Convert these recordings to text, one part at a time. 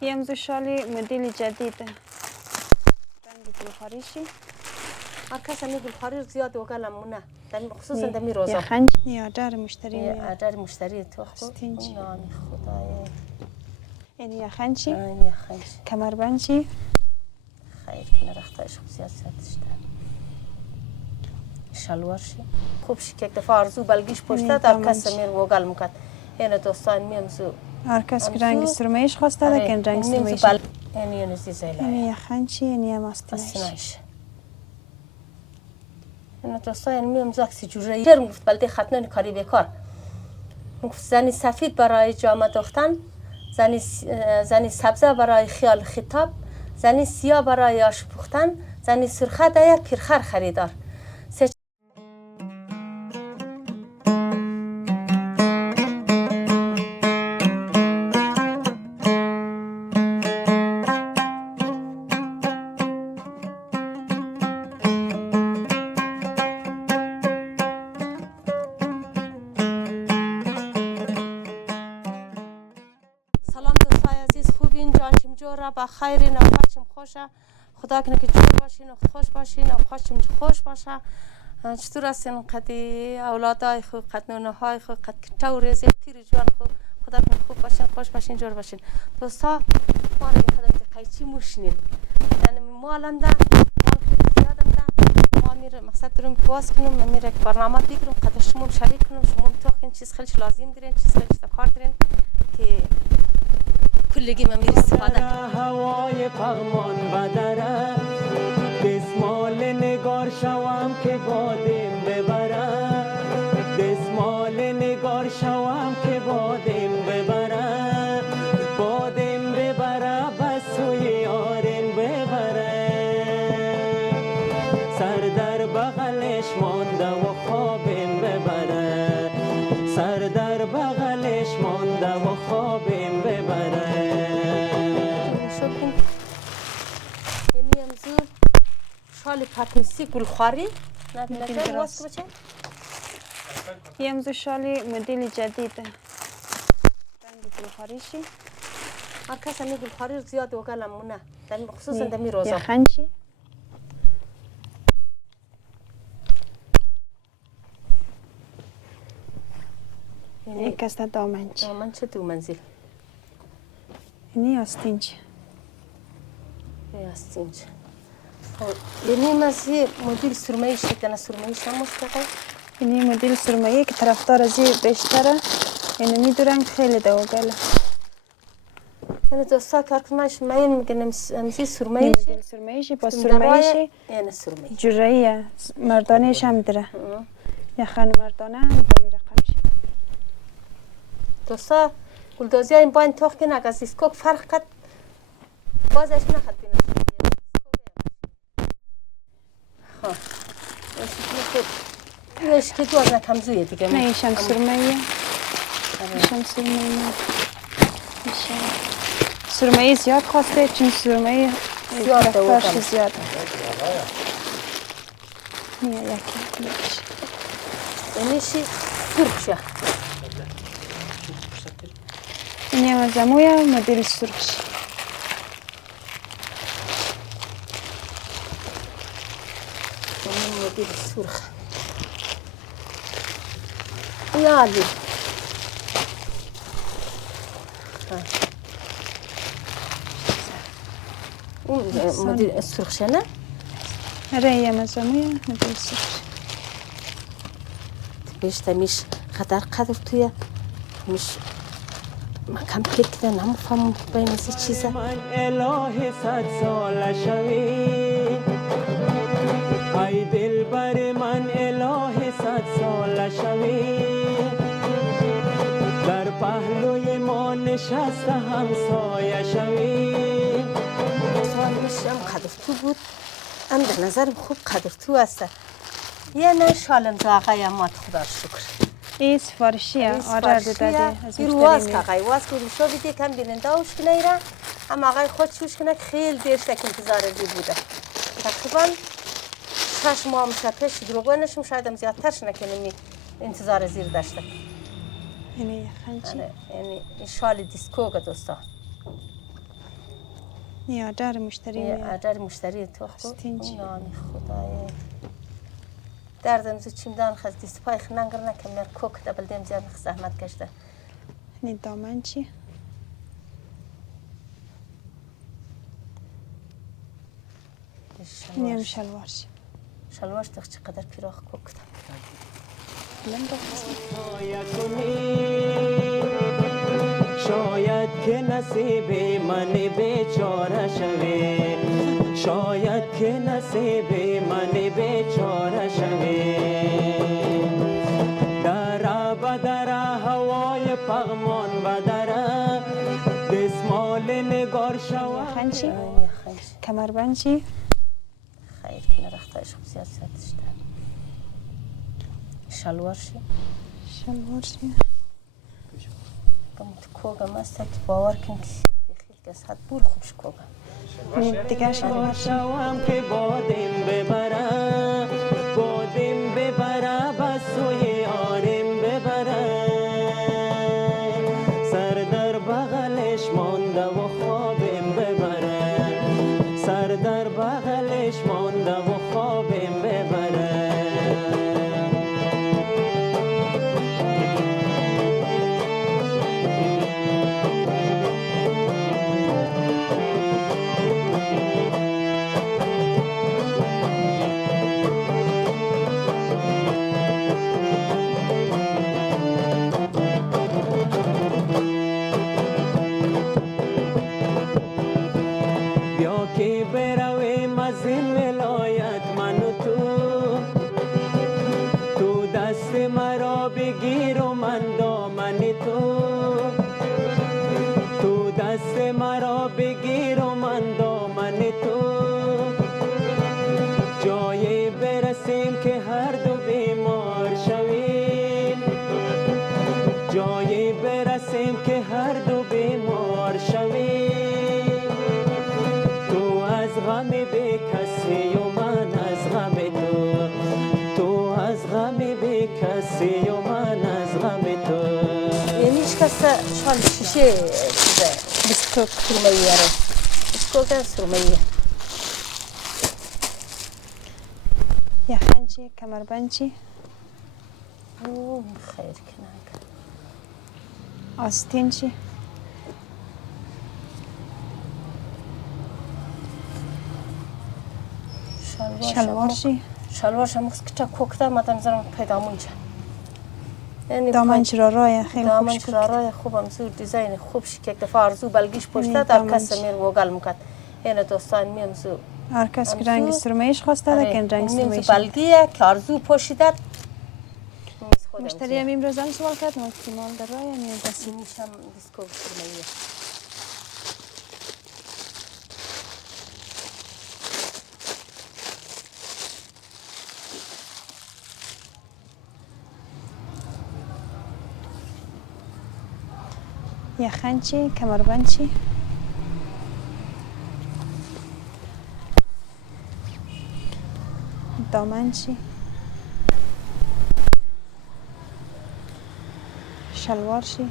یه امضو شالی مدل جدیده رنگ گلخاریشی هر کس همی گلخاری زیاد وگلم مونه خصوصا دمی روزا یه خنج یه آجر مشتری میاد آجر مشتری تو خود استینچ نامی خدای این یه خنچی یه خنج کمربندشی خیر کنه رختایش خوب زیاد سرتشتر شلوارشی خوب شی که یک دفعه آرزو بلگیش پشته در کس میر وگل مکد این دوستان میامزو هر کس که رنگ سرمهیش خواسته ده که رنگ سرمهیش این یه نزیزه این یه خنچی این یه ماستینش این دوستان میامزو اکسی جوره جرم گفت بلده ختنان کاری بیکار گفت زنی سفید برای جامه دوختن زنی سبزه برای خیال خطاب زنی سیاه برای آش پختن زنی سرخه ده یک پیرخر خریدار با خیر نفسم خوشه خدا کنه که جور باشین و خوش باشین و خوشم خوش باشه چطور هستین قدی اولادای خو قد نونه های خو قد کتور از پیر جوان خو خدا کنه خوب باشین خوش باشین جور باشین دوستا ما رو خدمت قیچی موشنین یعنی مالم ده مال خیلی زیادم ده ما میره مقصد دارم باز کنم میره یک برنامه بگیرم قد شما شریک کنم شما توقین چیز خیلی لازم دارین چیز خیلی کار دارین که کلگی من میره استفاده هوای پغمان بدره دسمال نگار شوم که بادم ببره دسمال نگار شوم که بادم ببره بادم ببره بس سوی آرن ببره سر در بغلش مانده و خوابم ببره سر در بغلش مانده و خوابم ببره شال پتنسی گلخواری نظر واسه بچه یه امضو شالی مدل جدیده رنگ گلخاریشی هر کس همی گلخواری زیاد وگلم مونه خصوصا دمی روزا یه خنچی یک است دامنچ دامن چه دو منزل اینی آستینچ آستینچ یعنی مزی مدل سرمه‌ای شکن سرمه‌ایش هم مستقل اینی مدل سرمه‌ای که طرفدار از بیشتره اینو میدونم خیلی دوگله یعنی دوستا کار کنمش میگن میگن مزی سرمه‌ای مدل سرمه‌ایش با سرمه‌ایش یعنی سرمه‌ای جوریه مردانه‌ش هم داره یا خانم مردانه هم دمی رقمش دوستا گلدوزی این با این توخ که نگه از دیسکوک فرق کرد بازش نخد بینه ایش که دو از نکمزویه دیگه نه ایشم سرمه‌ایه ایشم سرمه‌ایه سرمه‌ای زیاد خواسته چون سرمه‌ای طرفدارش زیاد نه یکی اینیشی سرخشه اینی هم از امویه مدل سرخش این مدل سرخ یالی این مدل سرخشه نه؟ اره یه مزمویه مدل سرخش بیشتر میش قدر توی میش من کم فکر کردم نمیفهمم باید مثل چیزه من اله 100 ساله شوی ای دل بر من اله 100 ساله شوی در پهلوی ما نشسته همسایه شوی سوالش هم قدرتو بود هم به نظرم خوب قدرتو هسته یه نه شالم تو آقای ما خدا شکر این سفارشیه آرد داده از این واز که آقای واز که شو بیدی کم بیننده هاش کنه ایره هم آقای خود شوش کنه خیلی دیرشته که انتظار دی بوده تقریبا 6 ماه پیش دروغوینشم شاید هم زیادتر شنه که نمی انتظار زیر داشته اینه خنچی یعنی این شال دیسکو که دوستا یا در مشتری میاد. اجر مشتری تو خو استینچی. نامی خدای دردم زو چیمدان خست دیست پای خننگر نکم مر کوک دبل دیم زیاد زحمت کشته این دامن چی؟ این هم شلوار چی؟ شلوارش دخ چقدر پیراخ کوک ده لم بخست. شاید که نصیب من بیچاره شوی شاید که نصیب من بیچاره شوی در بدر هوای پغمان بدر دسمال نگار شوی یخن چی؟ خیر کمربند چی؟ خیر کنه رختایش خوب زیاد زیادش ده شلوار شی شلوار چی؟ بمت کوگم است که باور کن که بخیل که صد بور خوبش کوگم این دیگر شلوار چی؟ شوم که بادم ببره بادم ببره بسوی آرم ببره سر در بغلش مانده و خوابم ببره سر در بغلش مانده و خوابم ببره بیا که برویم از این ولایت من و تو دست مرا بگیر و من دامن تو دست مرا بگیر و من دامن تو جایی برسیم که هر دو بیمار شویم جایی برسیم که هر دو بیمار شویم تو از غم بی کسی و من از غم تو از غم بی کسی و من از غم تو یعنی هیچ کس شال شیشه چیزه بسکوک. سرمایه رو بسکوک سرمایه یخن چی؟ کمربند چی؟ اوه خیر کنه آستین چی؟ شلوار چی؟ شلوارش هم کتا کوکتا مادام زرم پیدا مونجا یعنی دامن چرا رای خیلی دامن خوبش چرارای خوبم زور دیزاین خوب که یک دفعه آرزو بلگیش پشته یعنی در دامن کس چی؟ میر وگل مکد اینه دوستان میم زو هر کس که رنگ سرمایش خواسته ده که رنگ میم زو سرمایش بلگیه که آرزو پشیده مشتری هم امروز هم سوال کرد احتمال در رای هم دستی میشم دیسکو سرمایه یخن چی؟ کمربند چی؟ دامن چی؟ شلوار چی؟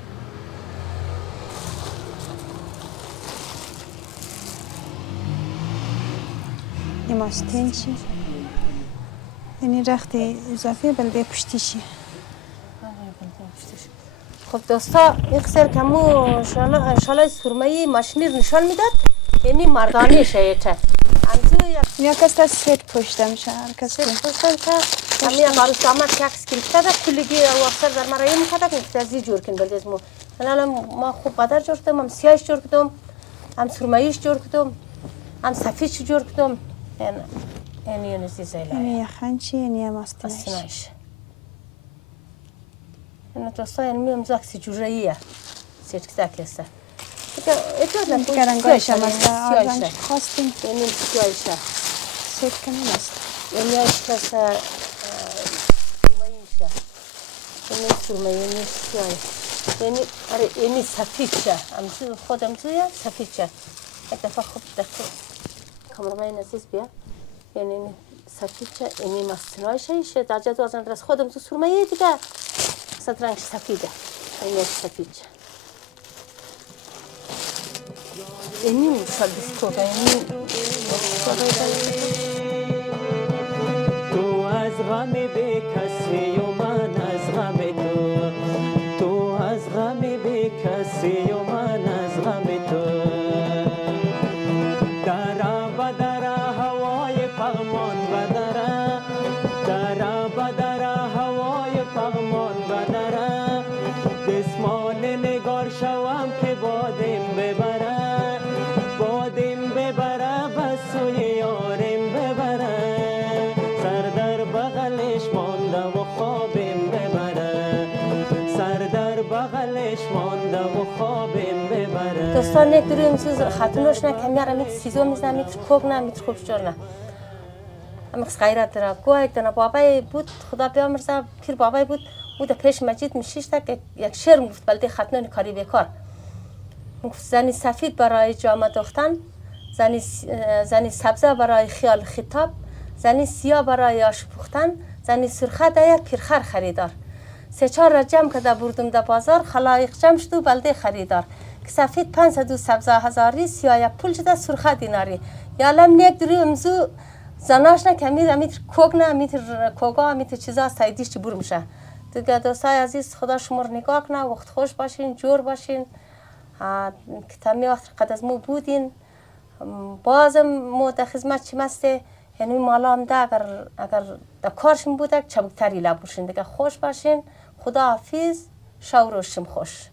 این ماستین چی؟ یعنی رخت اضافه بلده پشتی چی؟ خب دوستا یک سر کمو شالای سرمایه ماشینی رو نشان میداد یعنی مردانه شایده انجو یک یا کس تا سیت پشته میشه هر کس که پشتن که همی یک عروس داماد که عکس گرفته ده کلگی و افسر در مرایی میکده که افتازی جور کن بلدیز مو الان ما خوب قدر جور کردم هم سیاهش جور کردم هم سرمایهش جور کردم هم سفیدش جور کردم یعنی زیزای لایه یعنی یخن چی؟ یعنی هم آستینش استنایش این دوستا یعنی میم زاکسی جوراییه سیرک زاکسته دیگه رنگایش هم است رنگ خواستیم یعنی سیاهشه سیت کنیم است یعنی اشکاس سرماییشه یعنی سرمایه یعنی سیاه یعنی یعنی سفیدشه امزو خودم زویه سفیدشه یک دفعه خوب دقیق کامرمای عزیز بیا یعنی سفیدشه یعنی مستنایشه در جدو از اندرس خودم زو سرمایه دیگه صد رنگ سفیده یعنی سفیدشه اینیم سال دیسکوگا اینیم تو از غم به کسی و من از غم تو تو از غم به کسی و من از غم تو درا بدرا هوای پغمان بدرا درا بدرا هوای پغمان بدرا دسمال نگار شوم که بادم ببره بادم ببره بس سوی یارم ببره سر در بغلش مانده و خوابم ببره سر در بغلش مانده و خوابم ببره دوستان یک دوری امروز خاتونش نه کمیار میت سیزو میزنه میت کوک نه میت خوب شد نه امروز غیرت داره گوه یک دونه بابای بود خدا بیامرزه پیر بابای بود بود پیش مجید میشیش که یک شعر میگفت بلده خاتون کاری بیکار میگفت زنی سفید برای جامه دوختن زنی سبزه برای خیال خطاب زنی سیاه برای آش پختن زنی سرخه ده یک پیرخر خریدار سه چهار را جمع کرده بردم در بازار خلایق جمع شد و بلده خریدار که سفید 500 و سبزه هزاری سیاه یک پول شده سرخه دیناری یا علم یک دوری امزو زناش نه کمی امیتر کوگ نه امیتر کوگا امیتر چیزا سایدیش چی بور میشه دیگه دوستای عزیز خدا شما رو نگاه کنه وقت خوش باشین جور باشین که تمی وقت قد از مو بودین بازم مو در خدمت چی مسته یعنی مالا هم ده اگر در کارشون بوده چبکتری لب باشین دیگه خوش باشین خدا حافظ شو روشم خوش